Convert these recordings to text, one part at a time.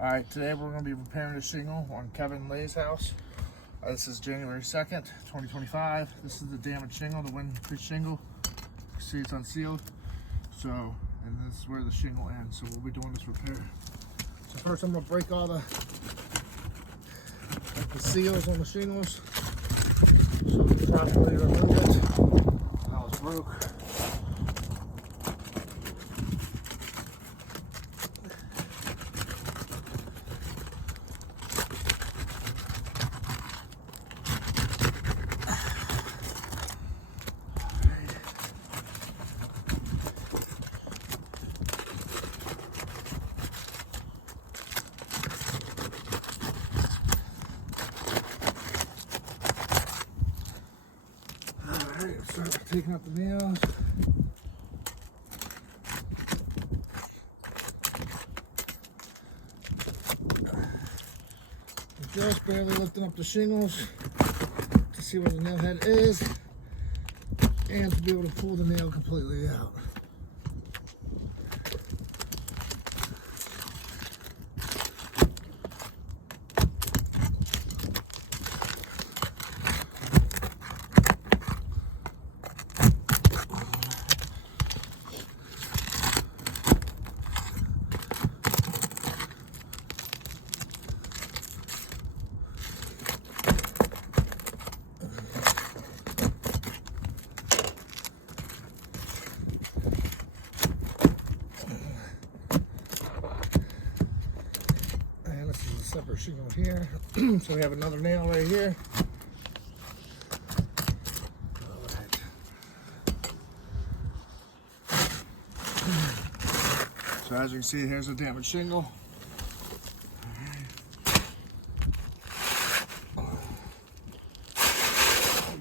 Alright, today we're going to be repairing a shingle on Kevin Lay's house. This is January 2nd, 2025. This is the damaged shingle, the wind-pitched shingle. You can see it's unsealed. And this is where the shingle ends. So we'll be doing this repair. So first I'm going to break all the seals on the shingles. So we can properly remove it. That was broke. Start taking out the nails. Just barely lifting up the shingles to see where the nail head is and to be able to pull the nail completely out. Separate shingle here. So we have another nail right here. Alright. So as you can see, here's a damaged shingle. I'm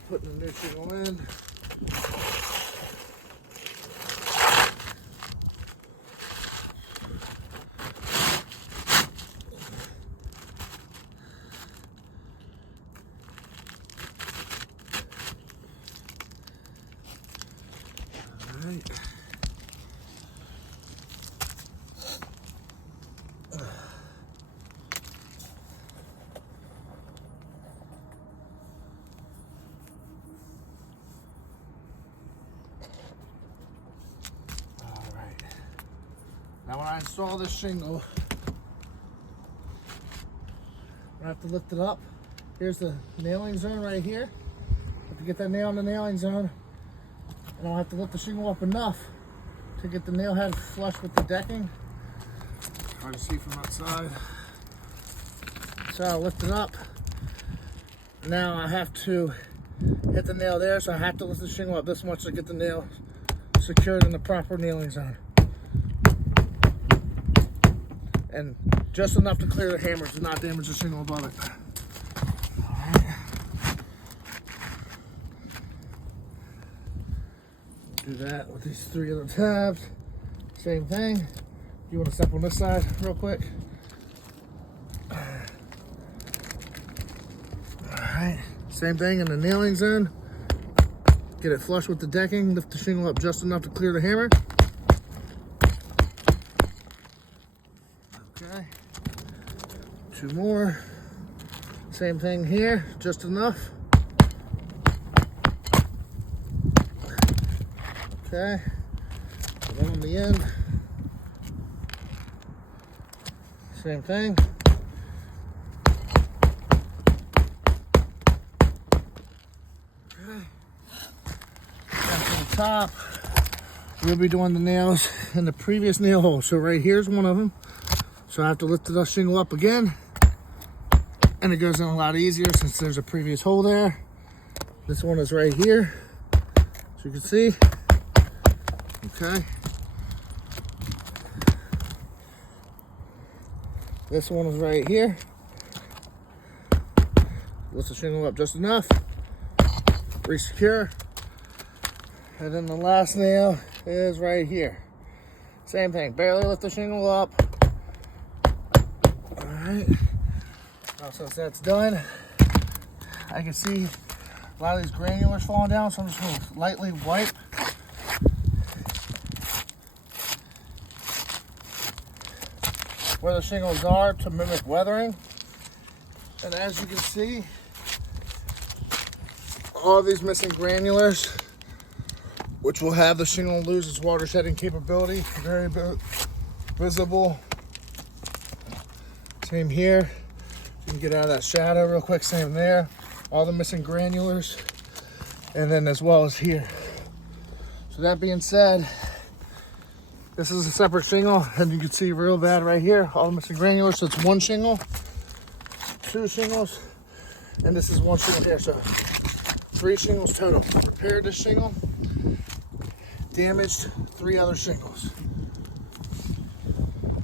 putting a new shingle in. Right. Now when I install this shingle, I have to lift it up. Here's the nailing zone right here. Have to get that nail in the nailing zone. And I'll have to lift the shingle up enough to get the nail head flush with the decking. Hard to see from outside. So I'll lift it up. Now I have to hit the nail there, so I have to lift the shingle up this much to get the nail secured in the proper nailing zone. And just enough to clear the hammer to not damage the shingle above it. Do that with these three other tabs. Same thing. You want to step on this side real quick. Alright. Same thing in the nailing zone. Get it flush with the decking. Lift the shingle up just enough to clear the hammer. Okay. Two more. Same thing here. Just enough. Okay, one on the end, same thing. Okay, down to the top, we'll be doing the nails in the previous nail hole. So right here's one of them. So I have to lift the shingle up again, and it goes in a lot easier since there's a previous hole there. This one is right here, so you can see. Okay. This one is right here. Lift the shingle up just enough. Resecure. And then the last nail is right here. Same thing. Barely lift the shingle up. Alright. Now since that's done, I can see a lot of these granulars falling down, so I'm just going to lightly wipe. where the shingles are to mimic weathering. And as you can see, all these missing granulars, which will have the shingle lose its water shedding capability, very visible. Same here. You can get out of that shadow real quick, same there. All the missing granulars. And then as well as here. So that being said, this is a separate shingle, and you can see real bad right here, all the missing granulars. So it's one shingle, two shingles, and this is one shingle here. So 3 shingles total. Repaired this shingle, damaged 3 other shingles.